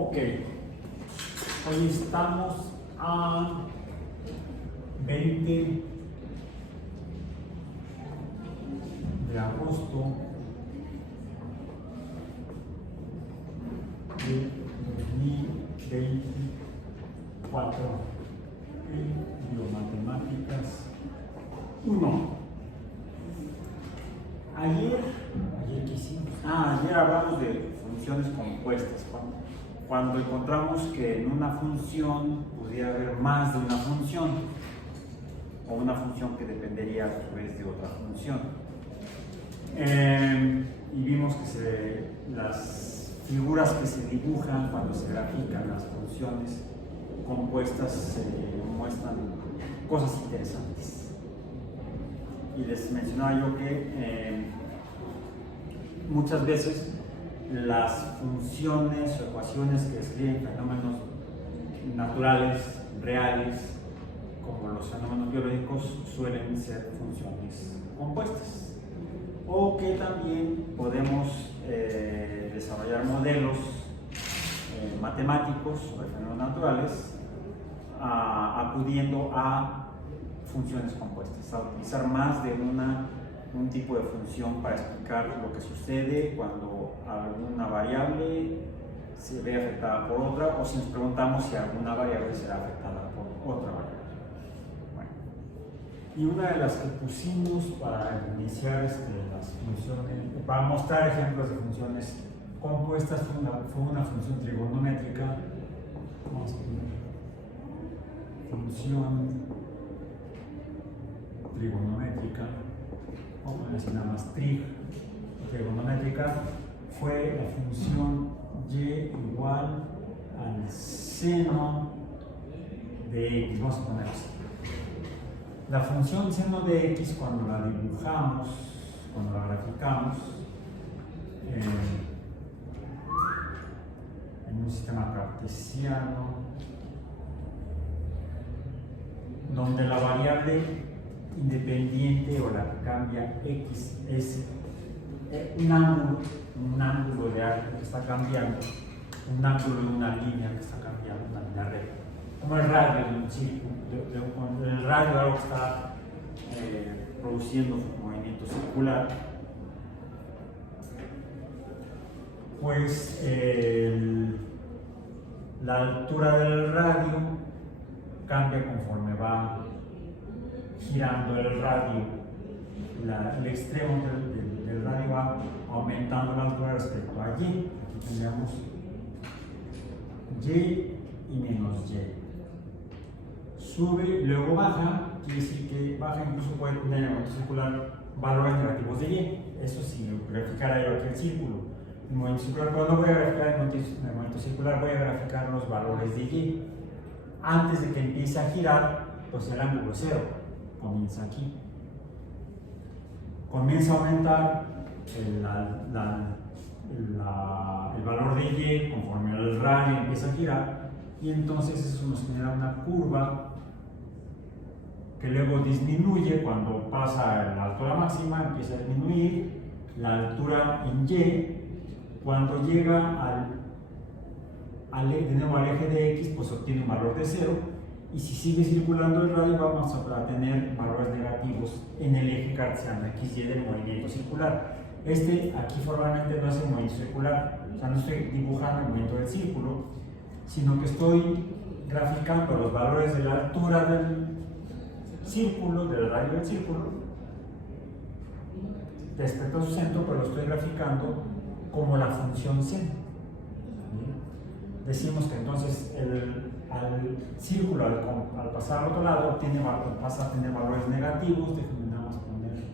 Ok, hoy estamos a 20 de agosto de 2024 en Biomatemáticas 1. Ayer ¿qué hicimos? Ayer hablamos de funciones compuestas. Cuando encontramos que en una función pudiera haber más de una función, o una función que dependería a su vez de otra función. Y vimos que las figuras que se dibujan cuando se grafican las funciones compuestas muestran cosas interesantes. Y les mencionaba yo que muchas veces las funciones o ecuaciones que describen fenómenos naturales, reales, como los fenómenos biológicos, suelen ser funciones compuestas. O que también podemos desarrollar modelos matemáticos sobre fenómenos naturales acudiendo a funciones compuestas, a utilizar más de un tipo de función para explicar lo que sucede cuando alguna variable se ve afectada por otra, o si nos preguntamos si alguna variable será afectada por otra variable. Bueno, y una de las que pusimos para iniciar las funciones, para mostrar ejemplos de funciones compuestas, fue una función trigonométrica. Vamos a poner función trigonométrica, o así nada más trigonométrica, fue la función y igual al seno de x. Vamos a poner así. La función seno de x, cuando la dibujamos, cuando la graficamos en un sistema cartesiano, donde la variable independiente o la que cambia x es un ángulo de algo que está cambiando, un ángulo de una línea que está cambiando, una línea recta, como el radio de un círculo, el radio de algo que está produciendo un movimiento circular. Pues la altura del radio cambia conforme va girando el radio. El extremo del radio va aumentando la altura respecto a y. Aquí tendríamos y y menos y. Sube, luego baja, quiere decir que baja, incluso puede tener en el movimiento circular valores negativos de y. Eso si graficara yo aquí el círculo. El movimiento circular, pero no voy a graficar el movimiento circular, voy a graficar los valores de y. Antes de que empiece a girar, pues el ángulo cero comienza aquí. Comienza a aumentar el valor de y conforme el radio empieza a girar, y entonces eso nos genera una curva que luego disminuye cuando pasa la altura máxima, empieza a disminuir la altura en y. Cuando llega de nuevo al eje de x, pues obtiene un valor de 0, y si sigue circulando el radio vamos a tener valores negativos en el eje cartesiano xy del movimiento circular. Aquí formalmente no es el movimiento circular, o sea, no estoy dibujando el movimiento del círculo, sino que estoy graficando los valores de la altura del círculo, del radio del círculo, respecto a su centro, pero lo estoy graficando como la función seno. Decimos que entonces al círculo, al pasar al otro lado, pasa a tener valores negativos. Déjenme nada más poner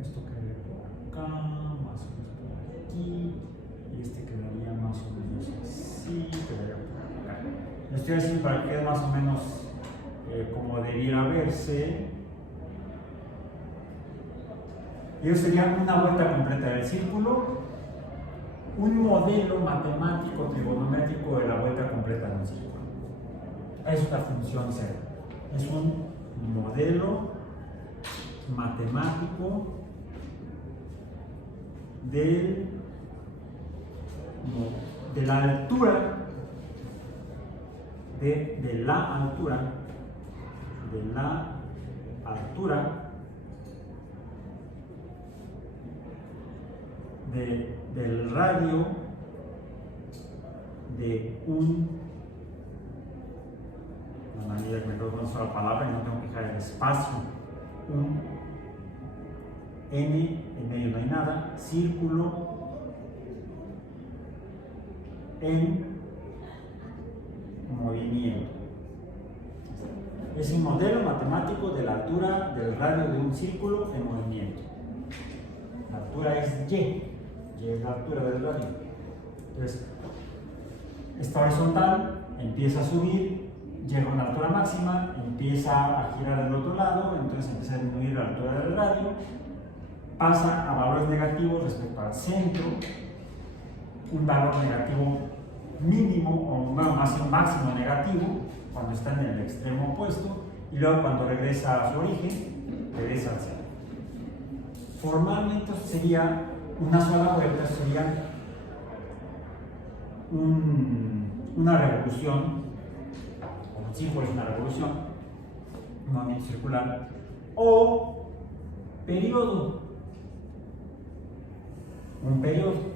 esto que quedaría por acá, más o menos por aquí, y quedaría más o menos así, quedaría por acá. Lo estoy haciendo para que quede más o menos como debiera verse. Y eso sería una vuelta completa del círculo, un modelo matemático trigonométrico de la vuelta completa de un círculo. Es la función cero. Es un modelo matemático de la altura, de la altura del radio de un, a medida que me quedo con una sola palabra y no tengo que fijar el espacio, un n, en medio no hay nada, círculo en movimiento. Es un modelo matemático de la altura del radio de un círculo en movimiento. La altura es y es la altura del radio. Entonces, está horizontal, empieza a subir, llega a una altura máxima, empieza a girar del otro lado, entonces empieza a disminuir la altura del radio, pasa a valores negativos respecto al centro, un valor negativo mínimo o máximo negativo cuando está en el extremo opuesto, y luego cuando regresa a su origen, regresa al centro. Formalmente sería una sola vuelta, sería una revolución, o un círculo es una revolución, un movimiento circular, o periodo, un periodo.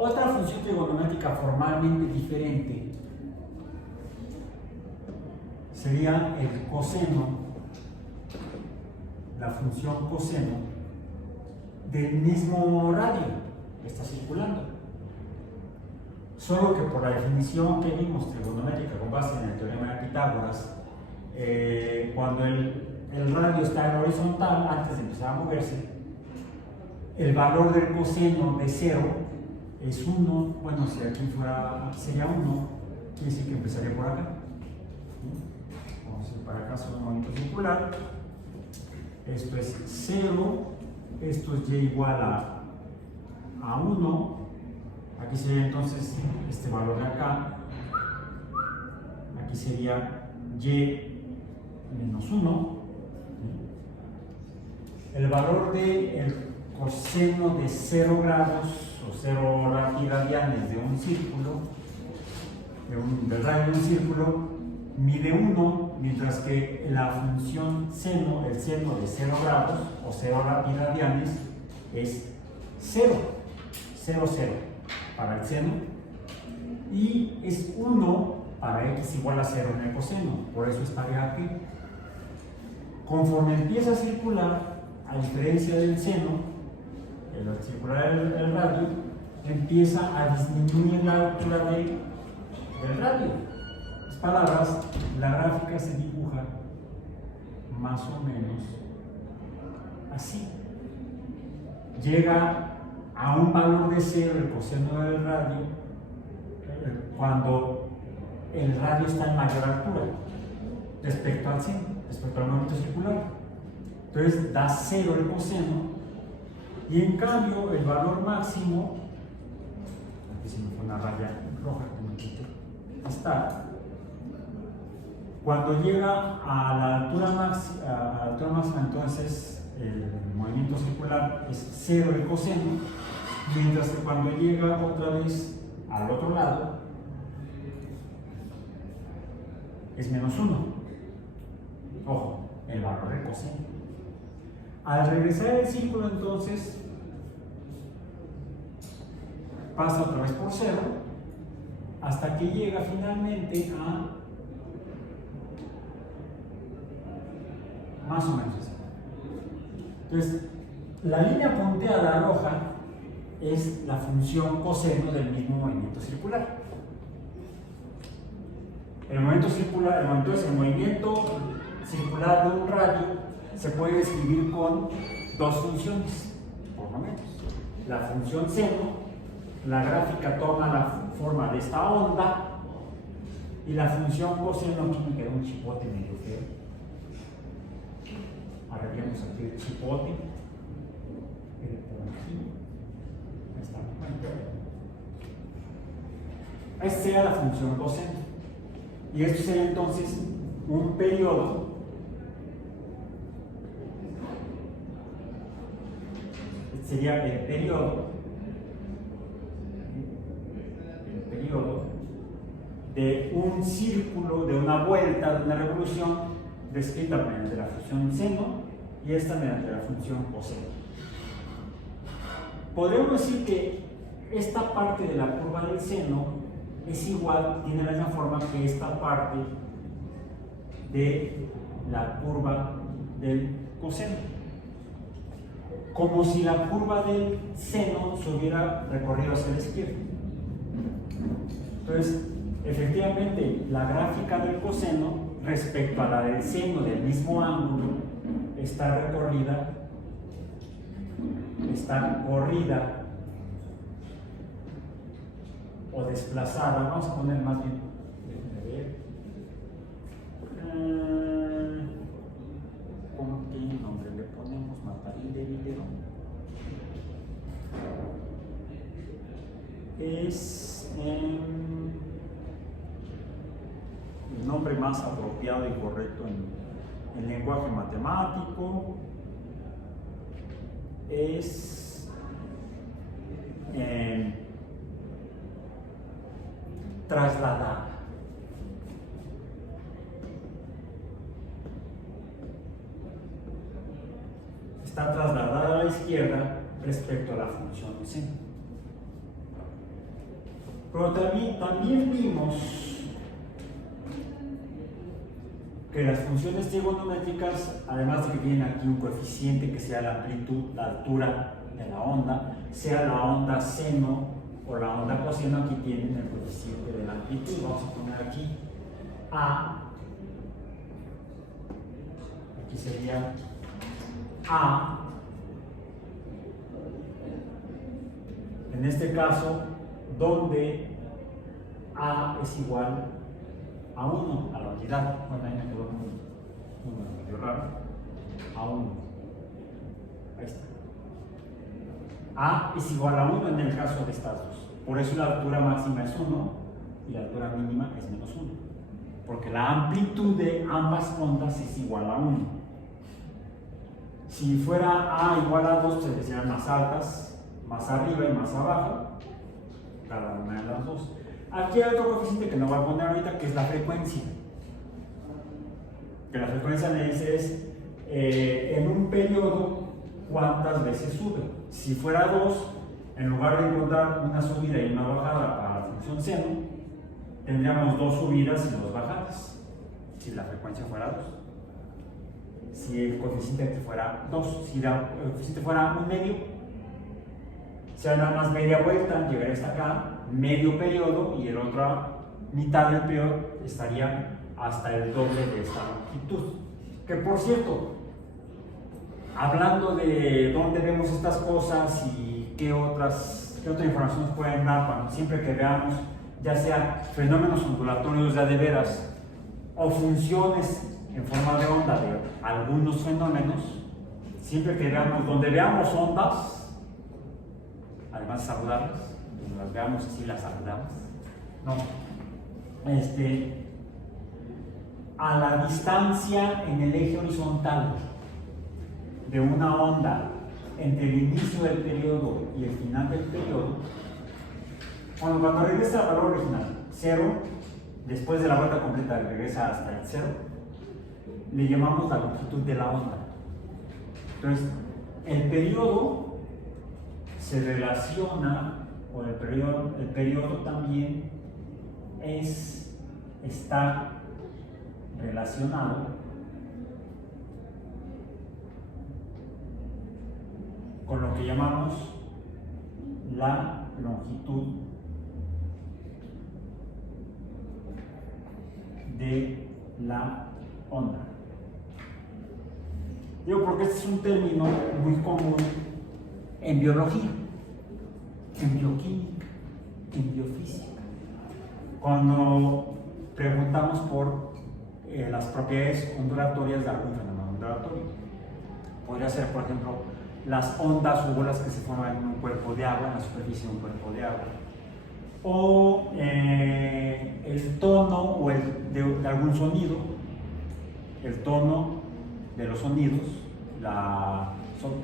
Otra función trigonométrica formalmente diferente sería el coseno, la función coseno del mismo radio que está circulando. Solo que por la definición que vimos trigonométrica con base en el teorema de Pitágoras, cuando el radio está en horizontal, antes de empezar a moverse, el valor del coseno de 0 es 1. Bueno, si aquí sería 1, quiere decir que empezaría por acá. Vamos a ir para acá, es un movimiento circular. Esto es 0, esto es y igual a 1. Aquí sería entonces este valor de acá. Aquí sería y menos 1. El valor del coseno de 0 grados o 0 radianes de un círculo, del radio de un círculo, mide 1, mientras que la función seno, el seno de 0 grados o 0 radianes es 0, 0, 0 para el seno, y es 1 para x igual a 0 en el coseno, por eso estaría aquí. Conforme empieza a circular, a diferencia del seno, el circular el radio, empieza a disminuir la altura del radio. En otras palabras, la gráfica se dibuja más o menos así. Llega a un valor de 0 el coseno del radio cuando el radio está en mayor altura respecto al seno, respecto al movimiento circular. Entonces da 0 el coseno, y en cambio el valor máximo, aquí se me fue una raya roja que me quité, está, cuando llega a la altura máxima, entonces el movimiento circular es 0 el coseno, mientras que cuando llega otra vez al otro lado es menos 1. Ojo, el valor del coseno. Al regresar el círculo, entonces pasa otra vez por 0 hasta que llega finalmente a más o menos así. Entonces, la línea punteada roja es la función coseno del mismo movimiento circular. El movimiento circular, el movimiento circular de un radio se puede escribir con dos funciones, por lo menos. La función seno, la gráfica toma la forma de esta onda, y la función coseno, aquí me queda un chipote medio feo. Arreglemos aquí el chipote. Por aquí. Ahí está. Esta sería la función coseno. Y esto sería entonces un periodo sería el periodo de un círculo, de una vuelta, de una revolución descrita mediante la función seno y esta mediante la función coseno. Podríamos decir que esta parte de la curva del seno es igual, tiene la misma forma que esta parte de la curva del coseno. Como si la curva del seno se hubiera recorrido hacia la izquierda. Entonces, efectivamente, la gráfica del coseno respecto a la del seno del mismo ángulo está corrida o desplazada. Vamos a poner más bien, ¿con qué nombre le ponemos? Matarín de video. Es el nombre más apropiado y correcto en lenguaje matemático es trasladada. Está trasladada a la izquierda respecto a la función seno. Pero también vimos que las funciones trigonométricas, además de que tienen aquí un coeficiente que sea la amplitud, la altura de la onda, sea la onda seno o la onda coseno, aquí tienen el coeficiente de la amplitud. Vamos a poner aquí A, aquí sería A, en este caso, donde A es igual a 1, a la unidad. Bueno, ahí me quedó medio raro. A 1. Ahí está. A es igual a 1 en el caso de estas dos. Por eso la altura máxima es 1 y la altura mínima es menos 1. Porque la amplitud de ambas ondas es igual a 1. Si fuera A igual a 2, se decían más altas, más arriba y más abajo, cada una de las dos. Aquí hay otro coeficiente que no voy a poner ahorita, que es la frecuencia. Que la frecuencia me dice en un periodo cuántas veces sube. Si fuera 2, en lugar de encontrar una subida y una bajada para la función seno, tendríamos 2 subidas y 2 bajadas. Si la frecuencia fuera 2. Si el coeficiente fuera 2, si el coeficiente fuera un medio, si nada más media vuelta, llegaría hasta acá, medio periodo, y la otra mitad del periodo estaría hasta el doble de esta longitud. Que por cierto, hablando de dónde vemos estas cosas y qué otra información nos pueden dar, cuando siempre que veamos, ya sea fenómenos ondulatorios de veras o funciones en forma de onda de algunos fenómenos, siempre que veamos, donde veamos ondas, además de saludarlas, cuando las veamos así las saludamos, no, a la distancia en el eje horizontal de una onda entre el inicio del periodo y el final del periodo, cuando regresa al valor original, 0, después de la vuelta completa regresa hasta el 0, le llamamos la longitud de la onda. Entonces, el periodo se relaciona, o el periodo también está relacionado con lo que llamamos la longitud de la onda. Digo, porque este es un término muy común en biología, en bioquímica, en biofísica. Cuando preguntamos por las propiedades ondulatorias de algún fenómeno ondulatorio, podría ser, por ejemplo, las ondas o bolas que se forman en un cuerpo de agua, en la superficie de un cuerpo de agua, o el tono o de algún sonido el tono de los sonidos,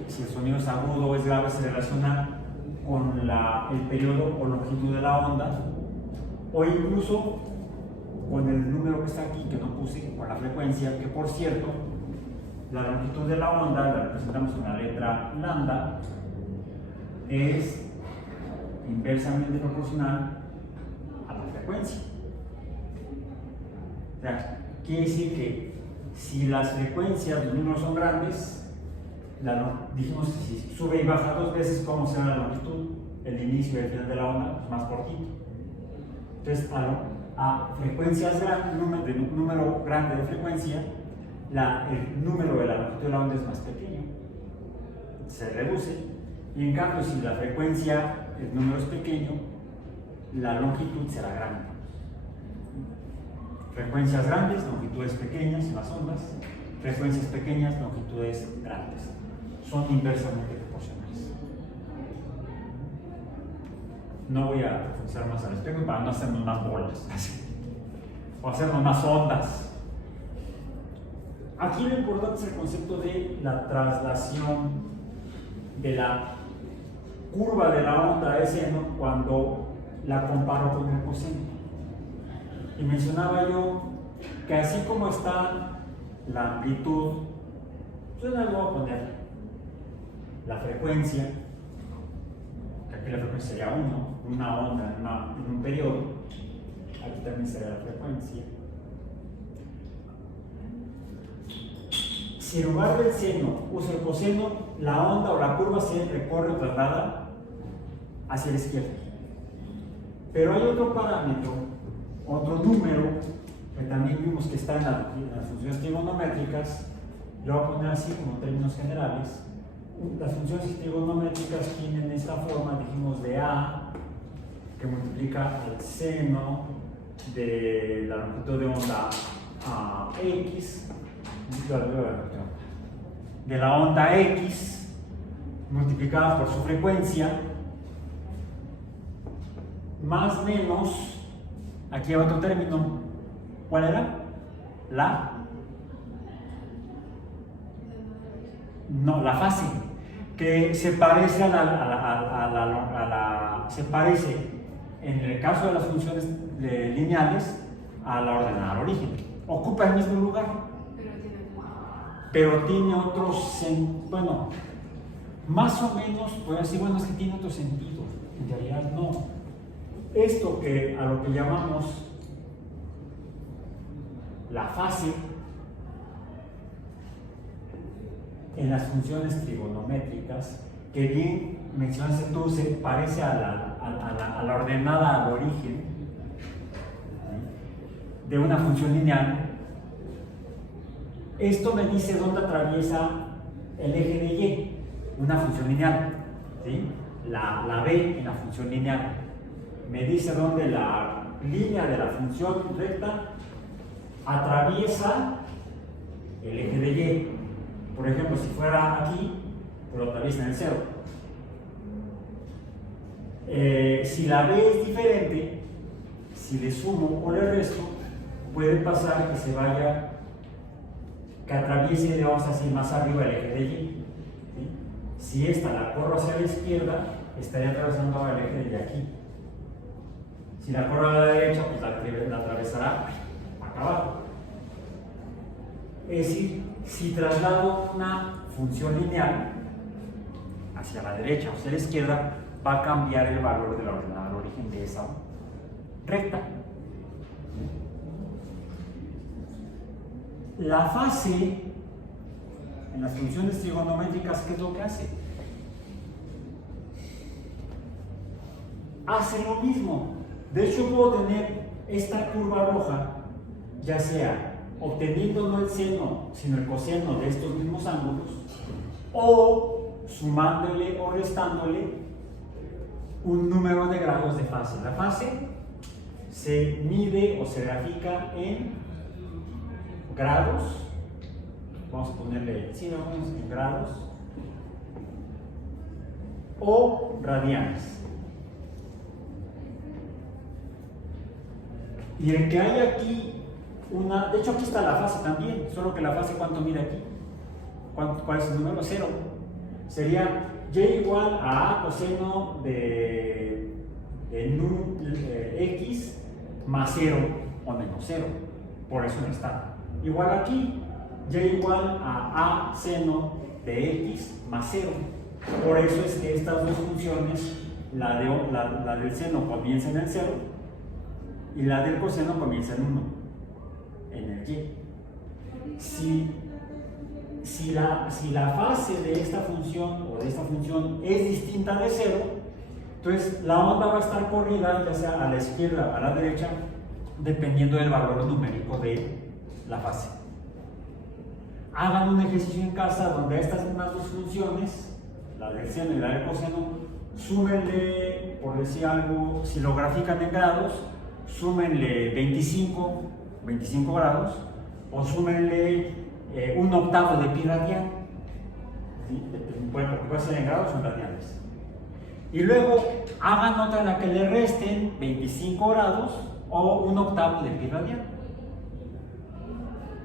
si el sonido es agudo o es grave, se relaciona con el periodo o longitud de la onda, o incluso con el número que está aquí, que no puse, con la frecuencia, que por cierto, la longitud de la onda la representamos con la letra lambda, es inversamente proporcional a la frecuencia. O sea, quiere decir que si las frecuencias, los números son grandes, dijimos que si sube y baja 2 veces, ¿cómo será la longitud? El inicio y el final de la onda es más cortito. Entonces, a frecuencias grandes, número grande de frecuencia, el número de la longitud de la onda es más pequeño, se reduce, y en cambio, si la frecuencia, el número es pequeño, la longitud será grande. Frecuencias grandes, longitudes pequeñas en las ondas, frecuencias pequeñas, longitudes grandes. Son inversamente proporcionales. No voy a profundizar más al respecto para no hacernos más bolas o hacernos más ondas. Aquí lo importante es el concepto de la traslación de la curva de la onda de seno cuando la comparo con el coseno. Y mencionaba yo que así como está la amplitud, yo le voy a poner la frecuencia, que aquí la frecuencia sería 1, una onda en un periodo, aquí también sería la frecuencia. Si en lugar del seno uso el coseno, la onda o la curva se recorre o traslada hacia la izquierda. Pero hay otro parámetro, otro número, que también vimos que está en las funciones trigonométricas. Lo voy a poner así como en términos generales. Las funciones trigonométricas tienen esta forma, dijimos, de A, que multiplica el seno de la longitud de onda a X, de la onda X multiplicada por su frecuencia, más menos, aquí hay otro término, ¿cuál era? La fase, que se parece se parece en el caso de las funciones lineales a la ordenada al origen, ocupa el mismo lugar, pero tiene otros, bueno, más o menos, puedo decir, bueno, es que tiene otro sentido, en realidad no. Esto que a lo que llamamos la fase en las funciones trigonométricas, que bien mencionaste tú, se parece a la ordenada al origen de una función lineal. Esto me dice dónde atraviesa el eje de Y, una función lineal, ¿sí? La B en la función lineal. Me dice dónde la línea de la función recta atraviesa el eje de Y. Por ejemplo, si fuera aquí, pues lo atraviesa en el 0. Si la B es diferente, si le sumo o le resto, puede pasar que se vaya, que atraviese, vamos a decir, más arriba el eje de Y. ¿Sí? Si esta la corro hacia la izquierda, estaría atravesando ahora el eje de Y aquí. Si la corro a la derecha, pues la atravesará acá abajo. Es decir, si traslado una función lineal hacia la derecha o hacia la izquierda, va a cambiar el valor de la ordenada al origen de esa recta. La fase en las funciones trigonométricas, ¿qué es lo que hace? Hace lo mismo. De hecho, puedo tener esta curva roja, ya sea obteniendo no el seno, sino el coseno de estos mismos ángulos, o sumándole o restándole un número de grados de fase. La fase se mide o se grafica en grados, vamos a ponerle, sí, vamos en grados, o radianes. Y el que hay aquí de hecho aquí está la fase también, solo que la fase, ¿cuánto mide aquí? ¿Cuál es el número? 0. Sería y igual a coseno de nu x más 0 o menos 0. Por eso no está. Igual aquí, y igual a seno de x más 0. Por eso es que estas dos funciones, la del seno comienza en el 0 y la del coseno comienza en 1, en el y. Si la fase de esta función o de esta función es distinta de 0, entonces la onda va a estar corrida ya sea a la izquierda o a la derecha, dependiendo del valor numérico de la fase. Hagan un ejercicio en casa donde estas mismas dos funciones, la del seno y la del coseno, súmenle, por decir algo, si lo grafican en grados, súmenle 25 grados, o súmenle un octavo de pi radian, ¿sí? Porque puede ser en grados o en radianes. Y luego hagan otra en la que le resten 25 grados o un octavo de pi radian.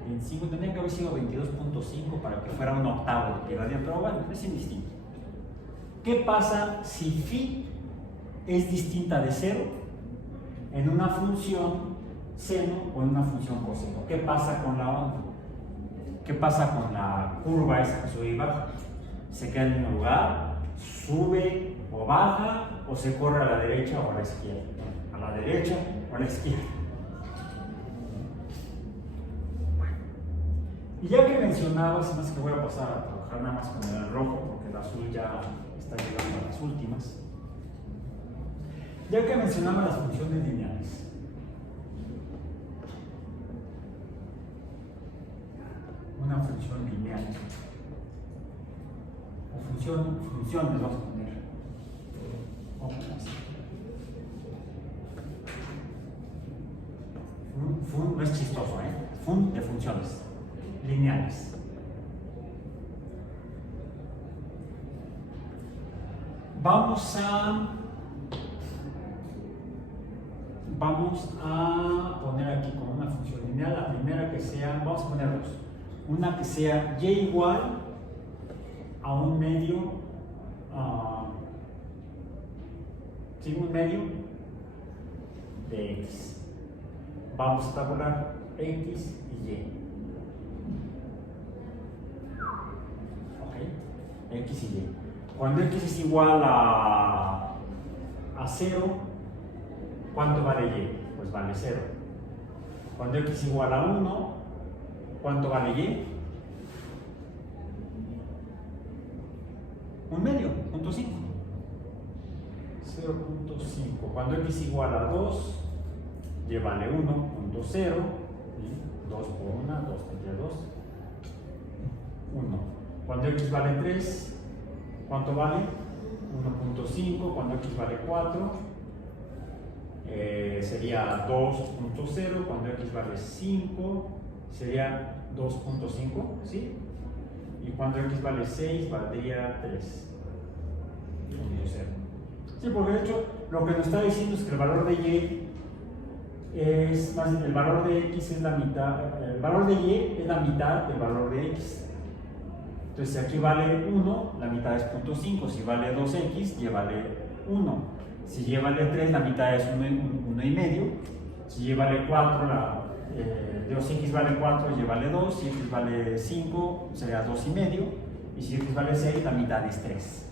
25 tendría que haber sido 22.5 para que fuera un octavo de pi radian, pero bueno, es indistinto. ¿Qué pasa si phi es distinta de 0 en una función seno o en una función coseno? ¿Qué pasa con la onda? ¿Qué pasa con la curva esa que sube y baja? ¿Se queda en el mismo lugar? ¿Sube o baja? ¿O se corre a la derecha o a la izquierda? A la derecha o a la izquierda. Y ya que mencionaba, se me hace que voy a pasar a trabajar nada más con el rojo, porque el azul ya está llegando a las últimas. Ya que mencionaba las funciones lineales, una función lineal, o funciones vamos a poner, no es chistoso, fun de funciones lineales. Vamos a poner aquí como una función lineal, la primera que sea, vamos a poner dos. Una que sea y igual a un medio, un medio de x. Vamos a tabular x y y. Ok, x y y. Cuando x es igual a 0, ¿cuánto vale y? Pues vale 0. Cuando x es igual a 1, ¿cuánto vale y? Un medio, 0.5. 0.5. Cuando x es igual a 2, y vale 1.0. 2 por 1, 2 entre 2. 1. Cuando x vale 3, ¿cuánto vale? 1.5. Cuando x vale 4, sería 2.0. Cuando x vale 5, sería 2.5, ¿sí? Y cuando x vale 6, valdría 3.0. Sí, porque de hecho lo que nos está diciendo es que el valor de y es más, el valor de x es la mitad, el valor de y es la mitad del valor de x. Entonces, si aquí vale 1, la mitad es 0.5. Si vale 2x, y vale 1. Si y vale 3, la mitad es 1,5. Si y vale 4, 2x vale 4, y vale 2. Si x vale 5, sería 2,5. Y si x vale 6, la mitad es 3.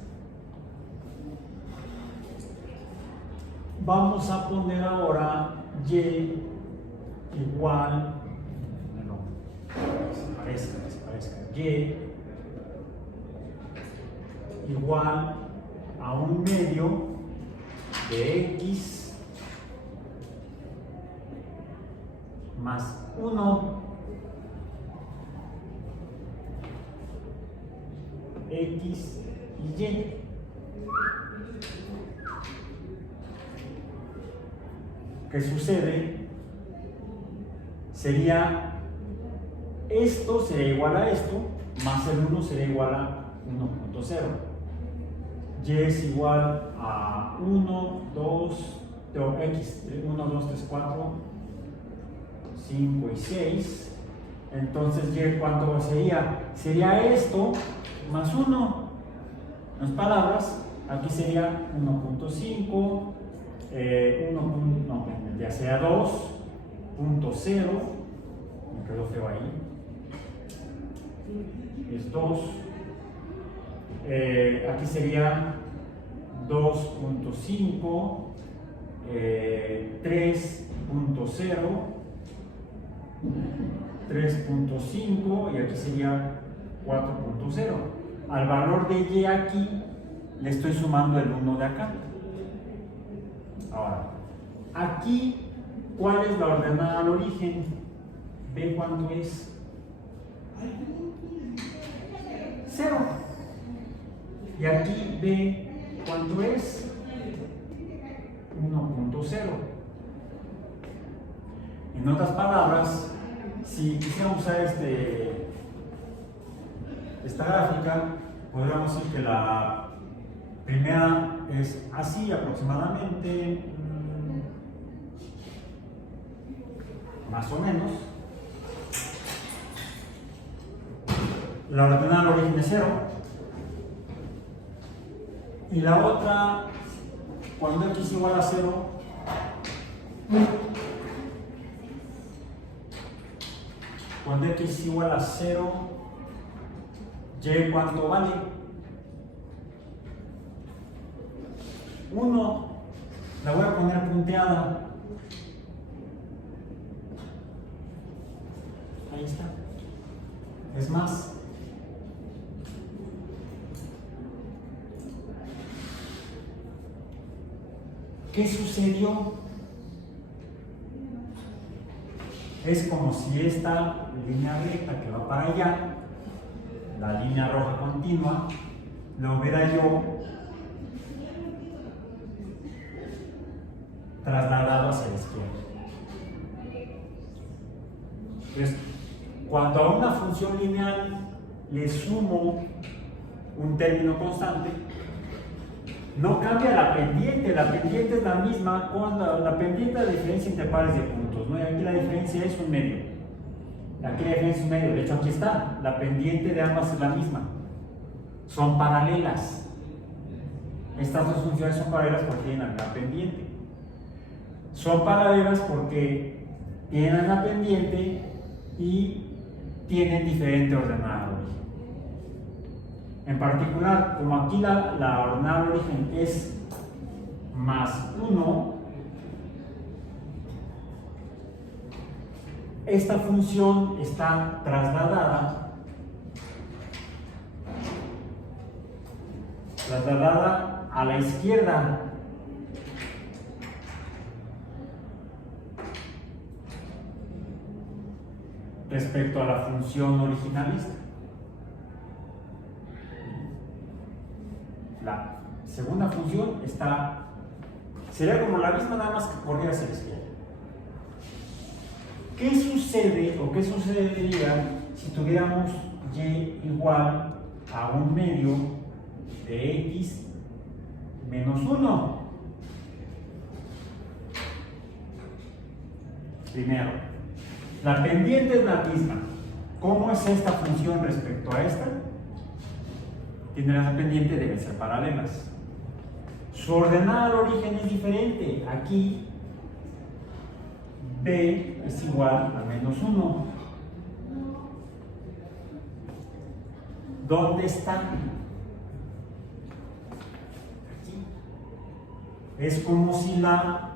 Vamos a poner ahora y igual, que se parezca, y igual a un medio de x más 1 x y y. ¿Qué sucede? Sería esto sería igual a esto, más el 1 sería igual a 1.0. Y es igual a 1, 2, x, 1, 2, 3, 4, 5 y 6. Entonces, y, ¿cuánto sería? Sería esto más 1. En las palabras, aquí sería 1.5, no, ya sea 2.0, me quedó feo ahí, es 2, aquí sería 2.5, 3.0, 3.5 y aquí sería 4.0. Al valor de y aquí le estoy sumando el 1 de acá. Ahora, aquí, ¿cuál es la ordenada al origen? ¿Ve cuánto es? 0. Y aquí ve cuánto es 1.0. En otras palabras, si quisiéramos usar esta gráfica, podríamos decir que la primera es así aproximadamente, más o menos. La ordenada al origen es 0. Y la otra, cuando x es igual a 0, cuando x es igual a 0, y ¿cuánto vale? 1. La voy a poner punteada. Ahí está. Es más. ¿Qué sucedió? Es como si esta línea recta que va para allá, la línea roja continua, lo hubiera yo trasladado hacia la izquierda. Entonces, cuando a una función lineal le sumo un término constante, no cambia la pendiente es la misma, la pendiente es la diferencia entre pares de puntos, ¿no? Y aquí la diferencia es un medio. Aquí la diferencia es un medio, de hecho aquí está, la pendiente de ambas es la misma. Son paralelas. Estas dos funciones son paralelas porque tienen la misma pendiente. Son paralelas porque tienen la misma pendiente y tienen diferente ordenada al origen. En particular, como aquí la ordenada al origen es más 1, esta función está trasladada a la izquierda. Respecto a la función originalista. La segunda función sería como la misma, nada más que corría hacia la izquierda. ¿Qué sucede o qué sucedería si tuviéramos y igual a un medio de x menos 1? Primero, la pendiente es la misma. ¿Cómo es esta función respecto a esta? Tienen la pendiente, deben ser paralelas. Su ordenada al origen es diferente. Aquí b es igual a menos 1. ¿Dónde está? Aquí. Es como si acá,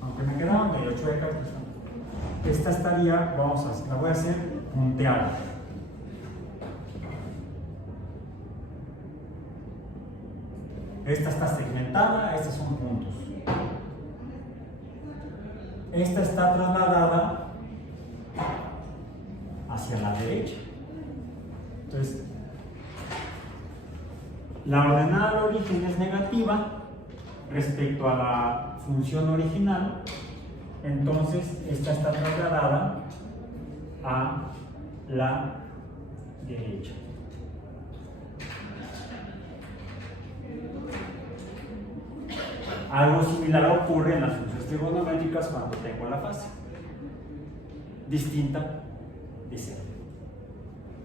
aunque me quedaron medio chuecas, esta estaría, la voy a hacer punteada. Esta está segmentada, estos son puntos. Esta está trasladada hacia la derecha. Entonces, la ordenada al origen es negativa respecto a la función original, entonces esta está trasladada a la derecha. Algo similar ocurre en las funciones funciones trigonométricas cuando tengo la fase distinta de cero.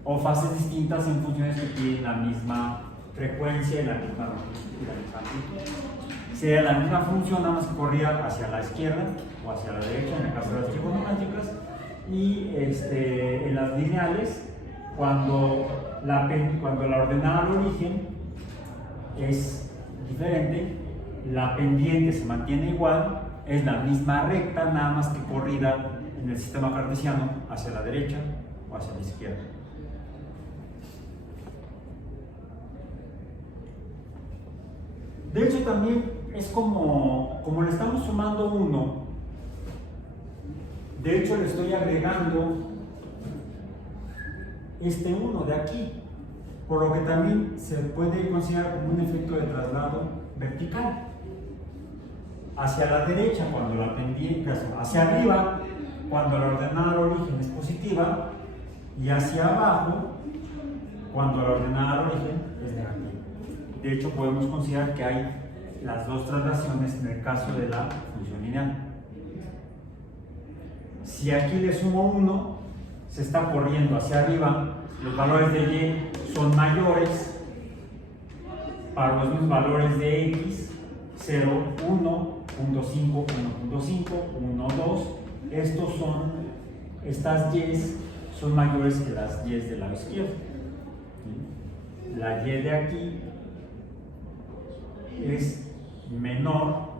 O fases distintas en funciones que tienen la misma frecuencia y la misma amplitud. Sería la misma función, nada más que corría hacia la izquierda o hacia la derecha en el caso de las trigonométricas. Y en las lineales, cuando la ordenada al origen es diferente, la pendiente se mantiene igual, es la misma recta, nada más que corrida en el sistema cartesiano hacia la derecha o hacia la izquierda. De hecho, también es como le estamos sumando 1, de hecho le estoy agregando este 1 de aquí, por lo que también se puede considerar como un efecto de traslado vertical. Hacia la derecha cuando la pendiente, hacia arriba cuando la ordenada al origen es positiva, y hacia abajo cuando la ordenada al origen es negativa. De hecho, podemos considerar que hay las dos traslaciones en el caso de la función lineal. Si aquí le sumo 1, se está corriendo hacia arriba, los valores de y son mayores para los mismos valores de x, 0, 1, 0.5, 1.5, 1, 2. Estas y son mayores que las y del lado izquierdo. La y de aquí es menor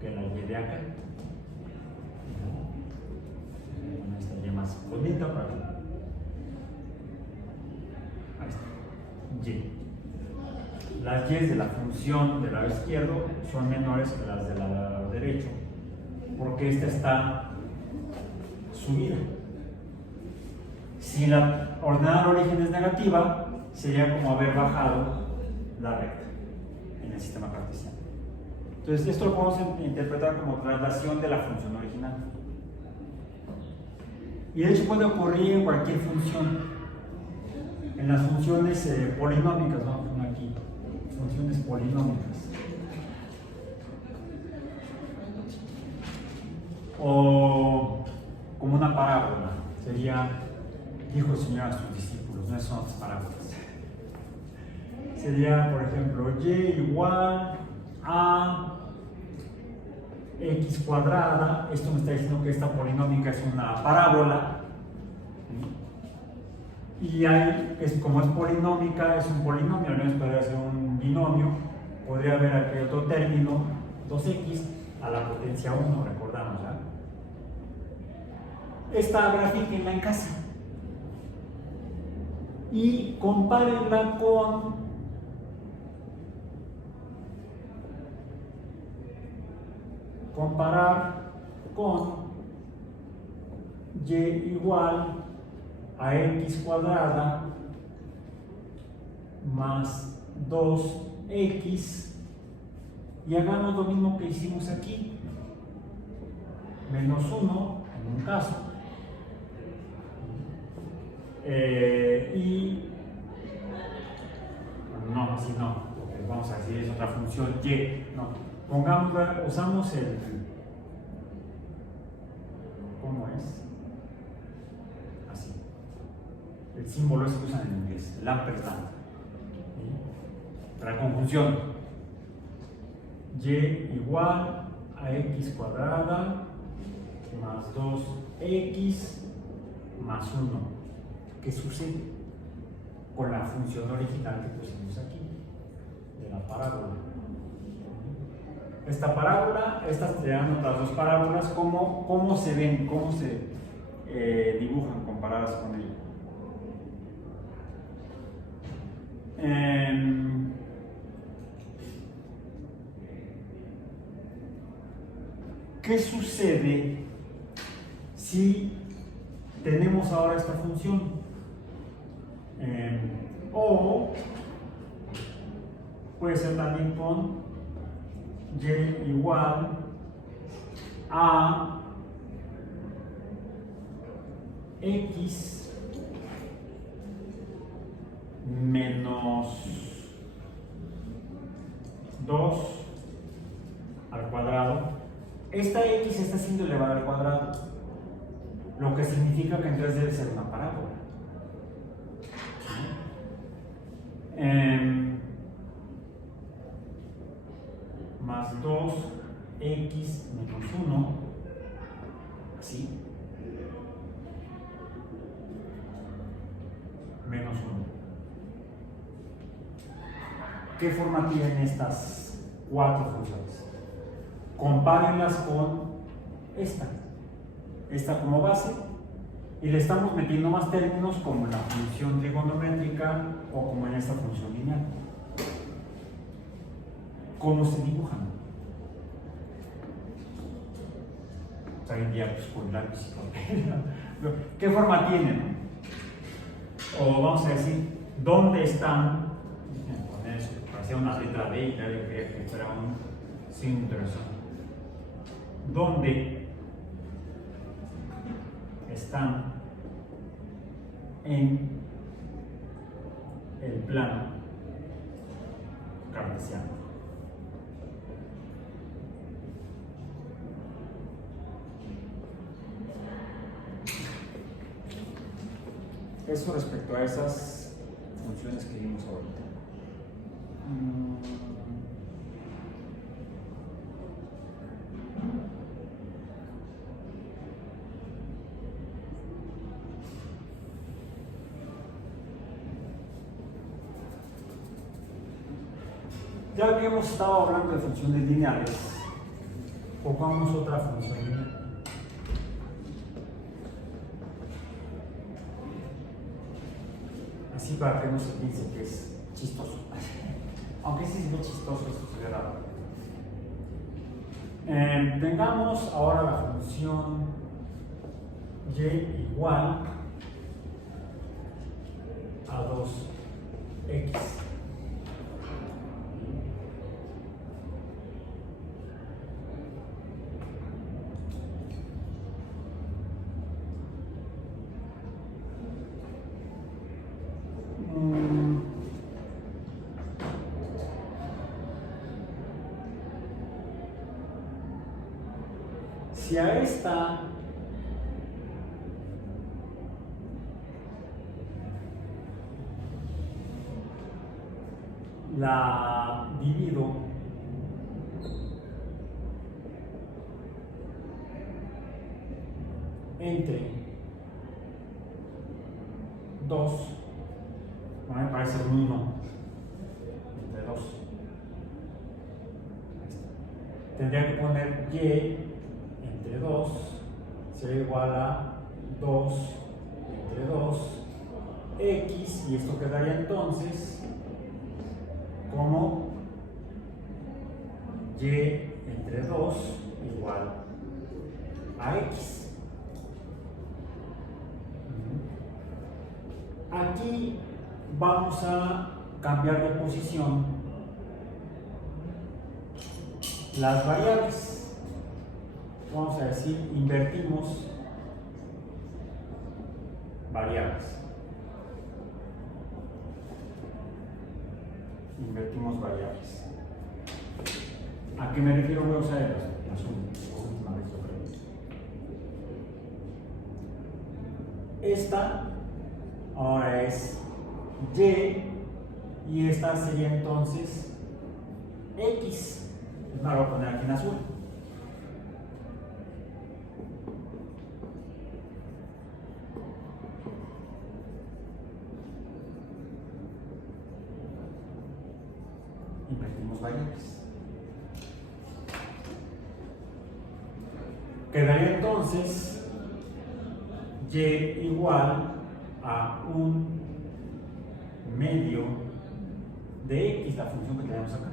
que la y de acá. Esta y más bonita para que... Ahí está. Y. Las y de la función del lado izquierdo son menores que las del lado derecho, porque esta está subida. Si la ordenada al origen es negativa, sería como haber bajado la recta en el sistema cartesiano. Entonces, esto lo podemos interpretar como traslación de la función original. Y de hecho puede ocurrir en cualquier función. En las funciones polinómicas, vamos a poner aquí, funciones polinómicas. O como una parábola, sería, dijo el Señor a sus discípulos, no son parábolas. Sería, por ejemplo, y igual a x cuadrada. Esto me está diciendo que esta polinómica es una parábola. Y como es polinómica, es un polinomio, al menos podría ser un binomio. Podría haber aquí otro término, 2x a la potencia 1, recordamos, ¿ya? Esta grafíquenla en casa y compárenla con y igual a x cuadrada más 2x, y hagamos lo mismo que hicimos aquí, menos 1 en un caso, y no, así no, porque vamos a decir es otra función y, no, usamos el, ¿cómo es? Así, el símbolo ese que usan en inglés, el ampersand, ¿sí? Para conjunción, y igual a x cuadrada más 2x más 1. ¿Qué sucede con la función original que pusimos aquí de la parábola? Esta parábola, estas serían otras dos parábolas, ¿cómo se ven, cómo se dibujan comparadas con ella? ¿Qué sucede si tenemos ahora esta función? O puede ser también con y igual a x menos 2 al cuadrado. x está siendo elevada al cuadrado, lo que significa que entonces debe ser una parábola. Más 2x menos 1, así, menos 1. ¿Qué forma tienen estas cuatro funciones? Compárenlas con esta como base, y le estamos metiendo más términos como en la función trigonométrica o como en esta función lineal. ¿Cómo se dibujan? Hoy en día pues con lápiz y papel. ¿Qué forma tienen? O vamos a decir, ¿dónde están? Poner eso, parecía una letra D y ya le quería que fuera un signo interesante. ¿Dónde están en el plano cartesiano? Eso respecto a esas funciones que vimos ahorita. Ya que hemos estado hablando de funciones lineales, pongamos otra función lineal. Así para que no se piense que es chistoso. Aunque sí es muy chistoso, esto se ve raro. Tengamos ahora la función y igual a 2x. Si a esta la divido entre 2, no me parece un 1, entre 2. Tendría que poner y entre 2 será igual a 2 entre 2 x, y esto quedaría entonces como y entre 2 igual a x. Aquí vamos a cambiar de posición las variables. Vamos a decir, invertimos variables. Invertimos variables. ¿A qué me refiero? Voy a usar las última vez, yo creo. Esta ahora es y esta sería entonces x. Me lo voy a poner aquí en azul. Invertimos variables. Quedaría entonces y igual a un medio de x, la función que tenemos acá.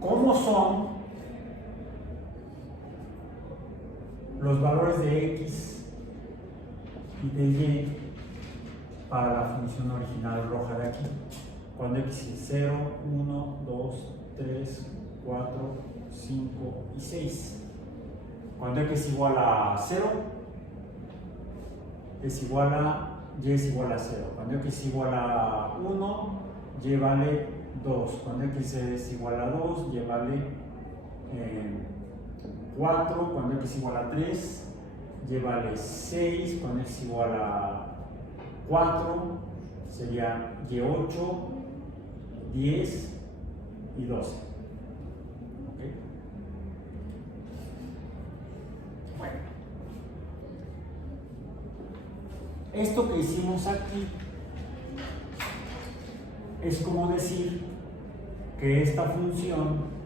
¿Cómo son los valores de x y de y para la función original roja de aquí? Cuando x es 0, 1, 2, 3, 4, 5 y 6. Cuando x es igual a 0, es igual a y es igual a 0. Cuando x es igual a 1, y vale 2. Cuando x es igual a 2, llévale 4. Cuando x es igual a 3, llévale 6. Cuando x es igual a 4, sería y8, 10 y 12. ¿Okay? Bueno, esto que hicimos aquí es como decir que esta función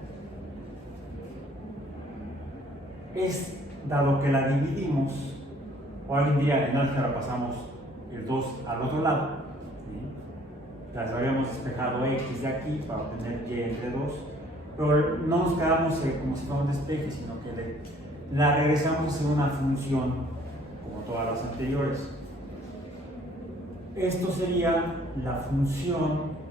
es, dado que la dividimos, o alguien diría en álgebra pasamos el 2 al otro lado, ¿sí? Ya habíamos despejado x de aquí para obtener y entre 2, pero no nos quedamos como si fuera un despeje, sino que la regresamos a ser una función como todas las anteriores. Esto sería la función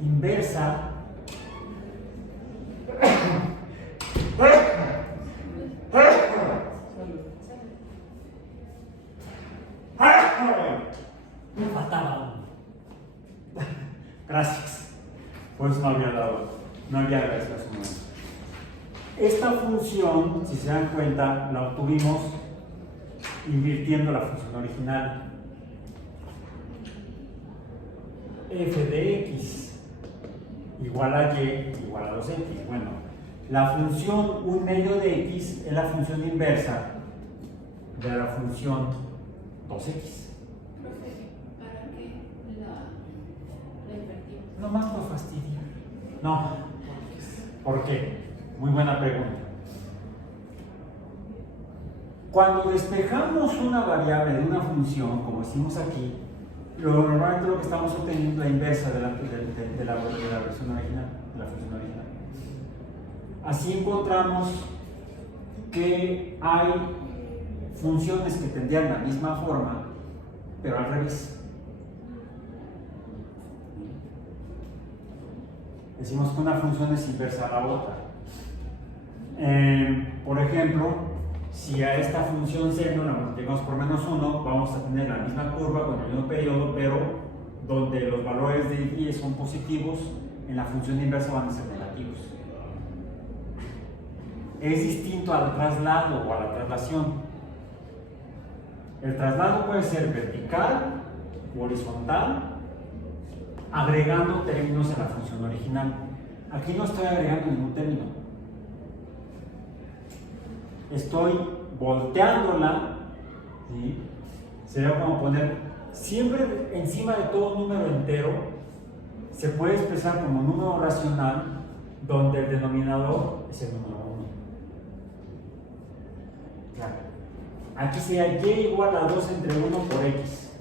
inversa me faltaba. Gracias. Por eso no había agradecido a su momento. Esta función, si se dan cuenta, la obtuvimos invirtiendo la función original. F de x igual a y igual a 2x. Bueno, la función 1 medio de x es la función inversa de la función 2x. Profe, ¿para qué la invertimos? Nomás por fastidiar. No. ¿Por qué? Muy buena pregunta. Cuando despejamos una variable de una función, como hicimos aquí, normalmente lo que estamos obteniendo es la inversa de la versión original, de la función original. Así encontramos que hay funciones que tendrían la misma forma, pero al revés. Decimos que una función es inversa a la otra. Por ejemplo, si a esta función seno la multiplicamos por -1, vamos a tener la misma curva con el mismo periodo, pero donde los valores de y son positivos, en la función inversa van a ser negativos. Es distinto al traslado o a la traslación. El traslado puede ser vertical o horizontal, agregando términos en la función original. Aquí no estoy agregando ningún término. Estoy volteándola, ¿sí? Sería como poner siempre encima de todo número entero, se puede expresar como número racional, donde el denominador es el número 1. Claro. Aquí sería y igual a 2 entre 1 por x.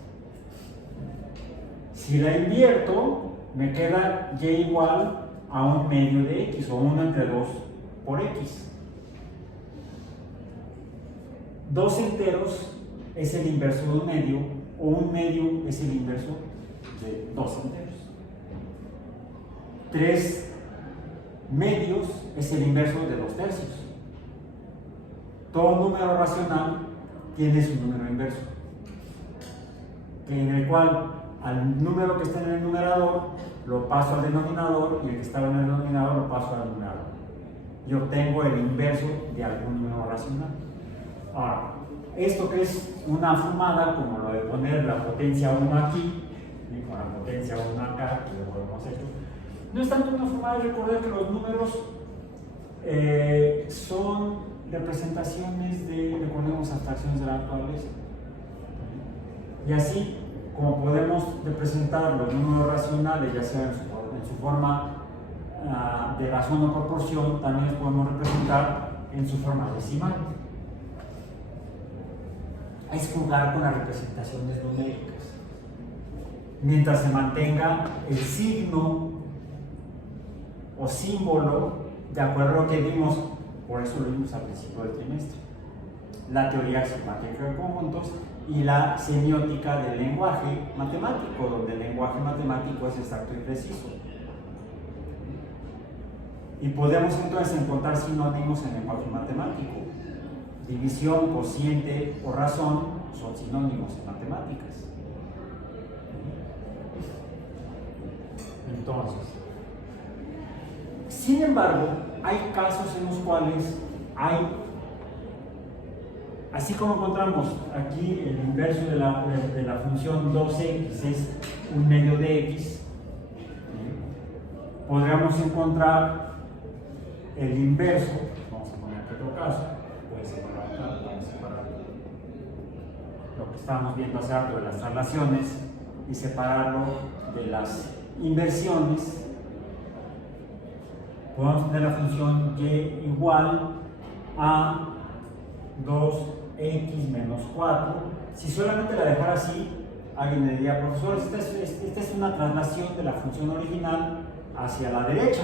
Si la invierto, me queda y igual a 1 medio de x, o 1 entre 2 por x. 2 enteros es el inverso de 1 medio, o 1 medio es el inverso de 2 enteros. 3 medios es el inverso de 2 tercios. Todo número racional tiene su número inverso, en el cual al número que está en el numerador lo paso al denominador, y el que estaba en el denominador lo paso al numerador, y obtengo el inverso de algún número racional. Ahora, esto que es una fumada, como lo de poner la potencia 1 aquí y con la potencia 1 acá, que lo hemos hecho, no es tanto una fumada. Recordar que los números son representaciones de, recordemos, abstracciones de la naturaleza. Y así como podemos representar los números racionales, ya sea en su forma de razón o proporción, también los podemos representar en su forma decimal. Es jugar con las representaciones numéricas mientras se mantenga el signo o símbolo de acuerdo a lo que vimos. Por eso lo vimos al principio del trimestre: la teoría sistemática de conjuntos y la semiótica del lenguaje matemático, donde el lenguaje matemático es exacto y preciso. Y podemos entonces encontrar sinónimos en el lenguaje matemático. división, cociente o razón son sinónimos en matemáticas. Entonces, sin embargo, hay casos en los cuales hay, así como encontramos aquí el inverso de la función 2x es un medio de x, podríamos encontrar el inverso, vamos a poner aquí otro caso, puede separar acá, vamos a separar lo que estábamos viendo hace rato de las traslaciones y separarlo de las inversiones. Podemos tener la función y igual a 2x menos 4. Si solamente la dejara así, alguien me diría, profesor, esta es una traslación de la función original hacia la derecha,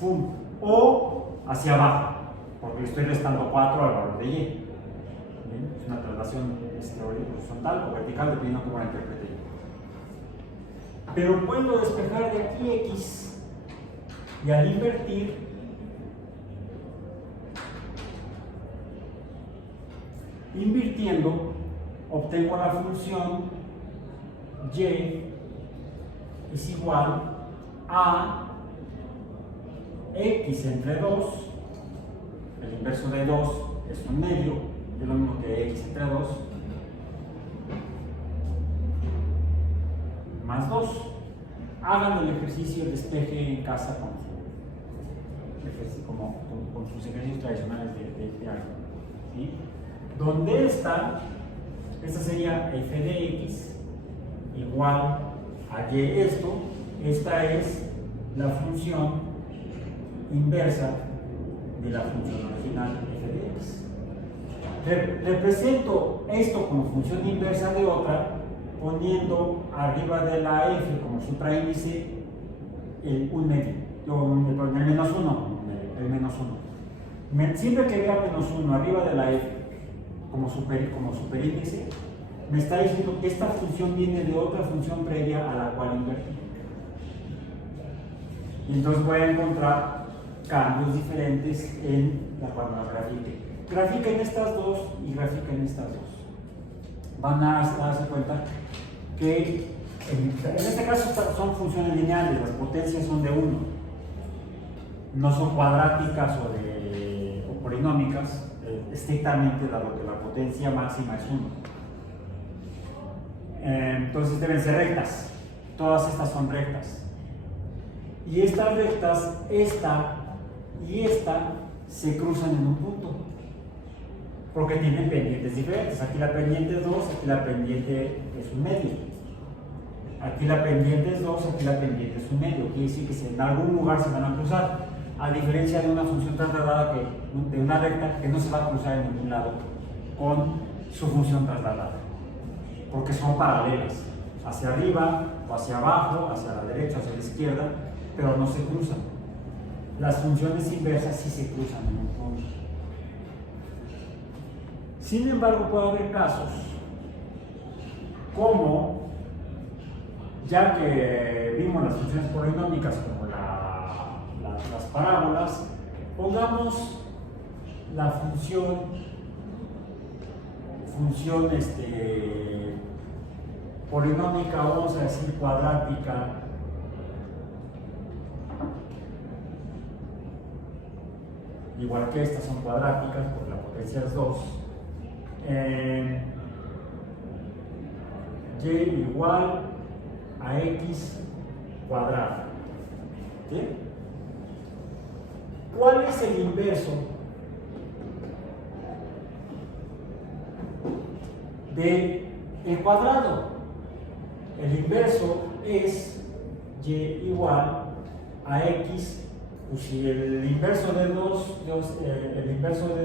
¡fum!, o hacia abajo, porque le estoy restando 4 al valor de y. ¿Bien? Es una traslación horizontal o vertical, dependiendo de cómo la interprete yo. Pero puedo despejar de aquí x y al invertir invirtiendo obtengo la función y es igual a x entre 2, el inverso de 2 es un medio, es lo mismo que x entre 2, más 2. Hagan el ejercicio de despeje en casa con sus ejercicios tradicionales de álgebra, ¿sí? Donde esta sería f de x igual a y esto, esta es la función inversa de la función original f de x. Represento esto como función inversa de otra poniendo arriba de la f como supraíndice un medio, el menos 1, el menos 1. Siempre que vea menos 1 arriba de la f como superíndice, me está diciendo que esta función viene de otra función previa a la cual invertí. Y entonces voy a encontrar cambios diferentes en la cual la grafique. Grafica en estas dos y grafica en estas dos. Van a darse cuenta que en este caso son funciones lineales, las potencias son de 1, no son cuadráticas o polinómicas, estrictamente dado que la potencia máxima es 1. Entonces deben ser rectas, todas estas son rectas. Y estas rectas, esta y esta, se cruzan en un punto, porque tienen pendientes diferentes. Aquí la pendiente es 2, aquí la pendiente es un medio. Aquí la pendiente es 2, aquí la pendiente es un medio. Quiere decir que si en algún lugar se van a cruzar, a diferencia de una función trasladada, de una recta que no se va a cruzar en ningún lado con su función trasladada, porque son paralelas, hacia arriba o hacia abajo, hacia la derecha, hacia la izquierda, pero no se cruzan. Las funciones inversas sí se cruzan en un punto. Sin embargo, puede haber casos como, ya que vimos las funciones polinómicas como las parábolas, pongamos la función polinómica, vamos a decir cuadrática, igual que estas son cuadráticas porque la potencia es 2, y igual a x cuadrado. ¿Sí? ¿Cuál es el inverso del cuadrado? El inverso es y igual a x. Pues si el inverso de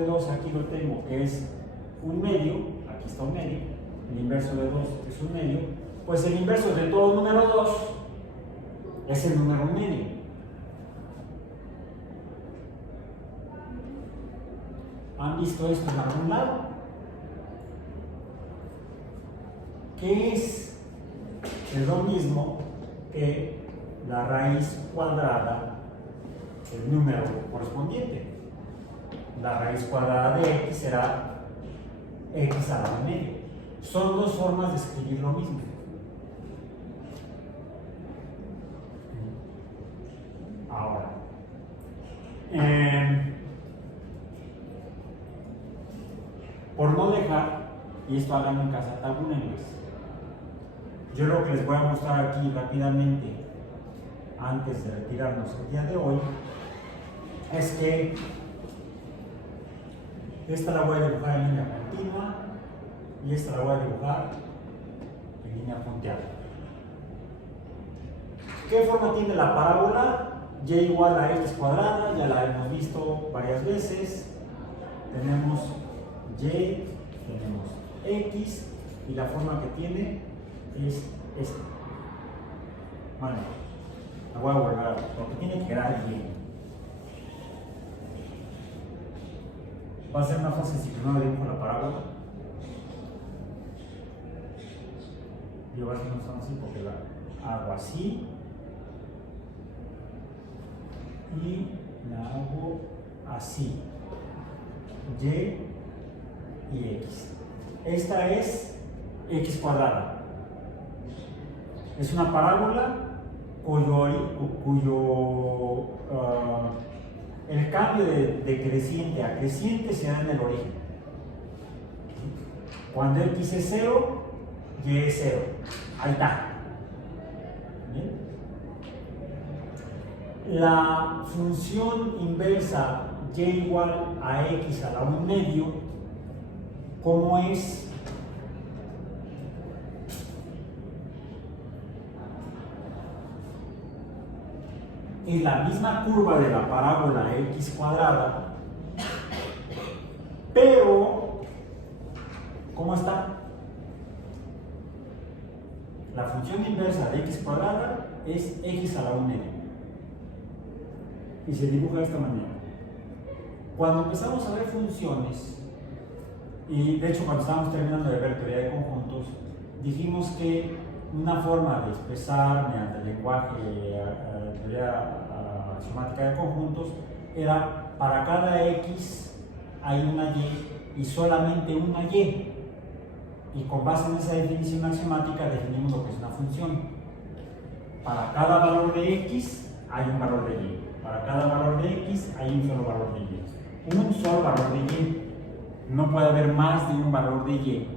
2, aquí lo tengo, que es un medio, aquí está un medio, el inverso de 2 es un medio, pues el inverso de todo número 2 es el número medio. ¿Han visto esto en algún lado? ¿Qué es lo mismo que la raíz cuadrada del número correspondiente? la raíz cuadrada de x será x a la medio. Son dos formas de escribir lo mismo. Ahora, por no dejar, y esto hagan en casa, tabúlenles. Yo lo que les voy a mostrar aquí rápidamente, antes de retirarnos el día de hoy, es que esta la voy a dibujar en línea continua y esta la voy a dibujar en línea punteada. ¿Qué forma tiene la parábola? Y igual a x cuadrada, ya la hemos visto varias veces. Tenemos y, tenemos x, y la forma que tiene es esta. Bueno, la voy a volver porque tiene que quedar bien. Va a ser más fácil si primero dibujo la parábola. Yo voy a hacer no son así porque la hago así. Y la hago así. Y x. Esta es x cuadrada. Es una parábola cuyo el cambio de creciente a creciente se da en el origen. Cuando x es 0, y es 0. Ahí está. ¿Bien? La función inversa y igual a x a la 1 medio, ¿cómo es? Es la misma curva de la parábola x cuadrada, pero ¿cómo está? La función inversa de x cuadrada es x a la 1 medio y se dibuja de esta manera. Cuando empezamos a ver funciones, y de hecho cuando estábamos terminando de ver teoría de conjuntos, dijimos que una forma de expresar mediante el lenguaje teoría axiomática de conjuntos era para cada x hay una y solamente una y. Y con base en esa definición axiomática definimos lo que es una función. Para cada valor de x hay un valor de y. Para cada valor de x hay un solo valor de y. Un solo valor de y. No puede haber más de un valor de y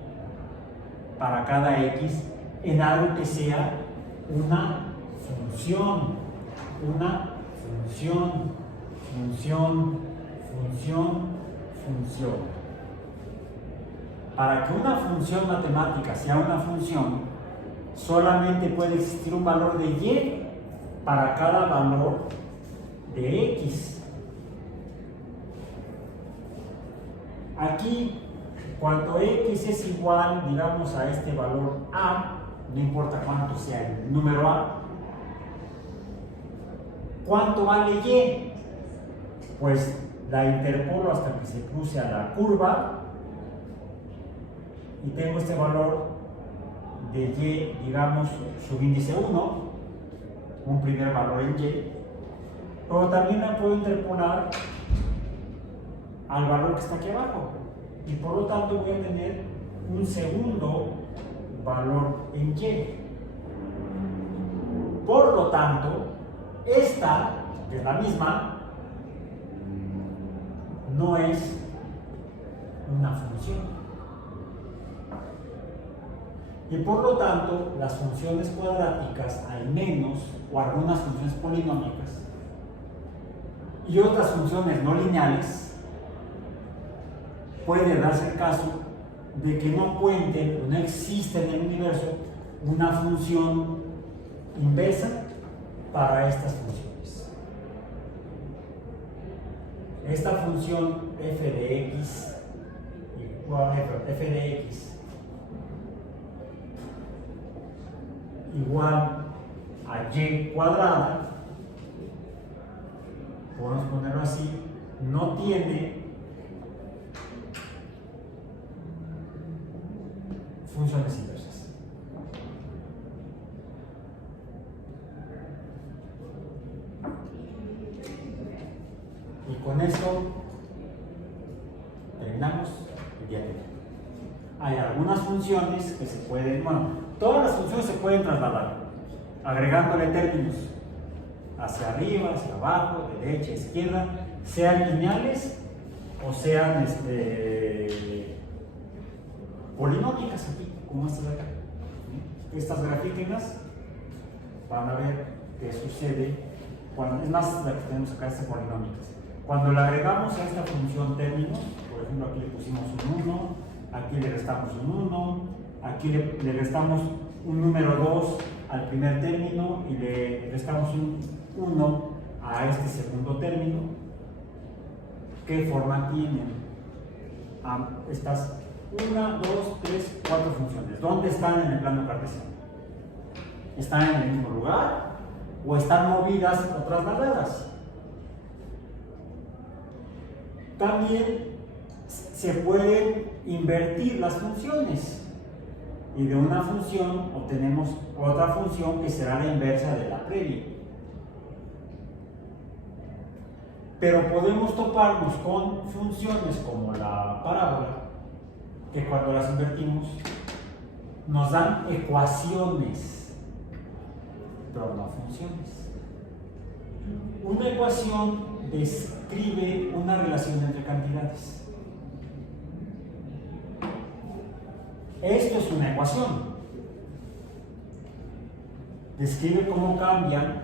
para cada x en algo que sea una función. Una función. Para que una función matemática sea una función, solamente puede existir un valor de y para cada valor de x. Aquí, cuando x es igual, digamos, a este valor a, no importa cuánto sea el número a, ¿cuánto vale y? Pues la interpolo hasta que se cruce a la curva y tengo este valor de y, digamos, subíndice 1, un primer valor en y, pero también la puedo interpolar al valor que está aquí abajo y por lo tanto voy a tener un segundo valor en y. Por lo tanto, esta, que es la misma, no es una función. Y por lo tanto, las funciones cuadráticas, al menos, o algunas funciones polinómicas, y otras funciones no lineales, puede darse el caso de que no cuente o no existe en el universo una función inversa para estas funciones. Esta función f de x igual a y cuadrada, podemos ponerlo así, no tiene funciones inversas. Y con esto algunas funciones que se pueden, bueno, todas las funciones se pueden trasladar, agregándole términos hacia arriba, hacia abajo, derecha, izquierda, sean lineales o sean polinómicas aquí, como estas de acá. Estas grafíquenas van a ver qué sucede cuando, es más, la que tenemos acá, estas polinómicas. Cuando le agregamos a esta función términos, por ejemplo, aquí le pusimos un 1, aquí le restamos un 1, aquí le restamos un número 2 al primer término y le restamos un 1 a este segundo término, ¿qué forma tienen? Estas 1, 2, 3, 4 funciones. ¿Dónde están en el plano cartesiano? ¿Están en el mismo lugar o están movidas o trasladadas? También se pueden invertir las funciones y de una función obtenemos otra función que será la inversa de la previa. Pero podemos toparnos con funciones como la parábola, que cuando las invertimos nos dan ecuaciones, pero no funciones. Una ecuación describe una relación entre cantidades. Esto es una ecuación. Describe cómo cambian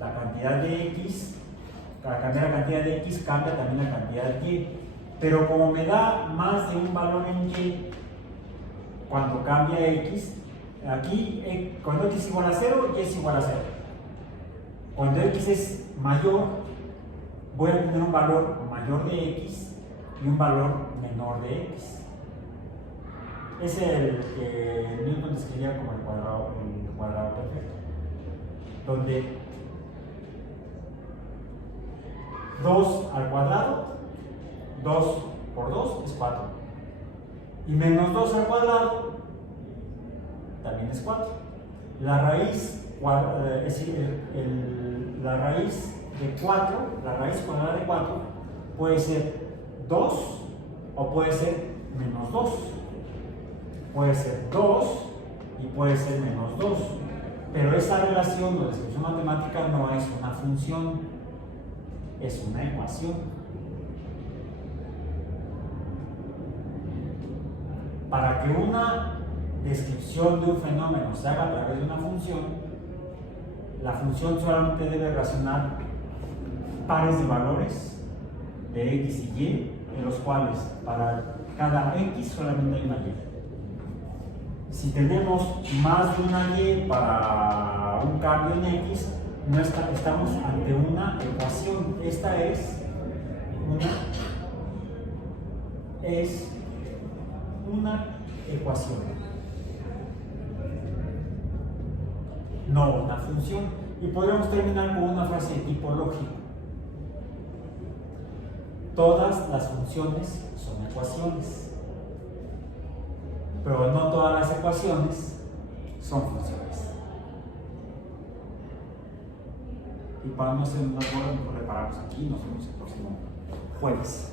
la cantidad de x. Para cambiar la cantidad de x cambia también la cantidad de y. Pero como me da más de un valor en y cuando cambia x, aquí cuando x es igual a 0, y es igual a 0. Cuando x es mayor, voy a tener un valor mayor de x y un valor menor de x. Es el que Newton describía como el cuadrado perfecto, donde 2 al cuadrado, 2 por 2 es 4, y menos 2 al cuadrado también es 4. La raíz, es decir, la raíz de 4, la raíz cuadrada de 4 puede ser 2 o puede ser menos 2. Puede ser 2 y puede ser menos 2. Pero esa relación o descripción matemática no es una función, es una ecuación. Para que una descripción de un fenómeno se haga a través de una función, la función solamente debe relacionar pares de valores de x y y, en los cuales para cada x solamente hay una y. Si tenemos más de una y para un cambio en x, no estamos ante una ecuación. Esta es una ecuación, no una función. Y podríamos terminar con una frase de tipo lógico: todas las funciones son ecuaciones, pero no todas las ecuaciones son funciones. Y para no hacer una bola, nos reparamos aquí y nos vemos el próximo jueves.